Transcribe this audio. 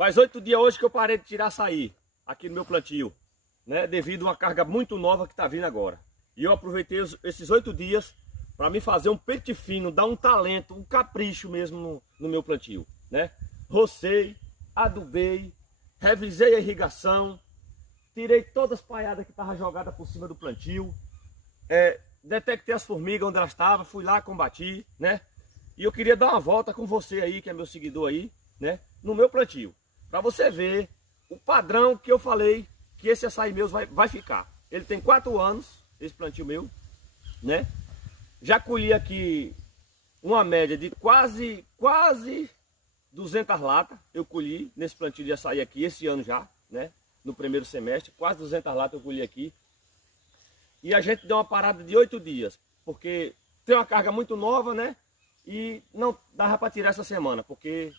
Faz 8 dias hoje que eu parei de tirar açaí aqui no meu plantio, né? Devido a uma carga muito nova que está vindo agora. E eu aproveitei esses 8 dias para me fazer um pente fino, dar um talento, um capricho mesmo no meu plantio, né? Rocei, adubei, revisei a irrigação, tirei todas as palhadas que estavam jogadas por cima do plantio, detectei as formigas onde elas estavam, fui lá, combati, né? E eu queria dar uma volta com você aí, que é meu seguidor aí, né? No meu plantio, para você ver o padrão que eu falei que esse açaí meu vai ficar. Ele tem 4 anos, esse plantio meu, né? Já colhi aqui uma média de quase 200 latas, eu colhi nesse plantio de açaí aqui, esse ano já, né? No primeiro semestre, quase 200 latas eu colhi aqui. E a gente deu uma parada de 8 dias, porque tem uma carga muito nova, né? E não dava para tirar essa semana, porque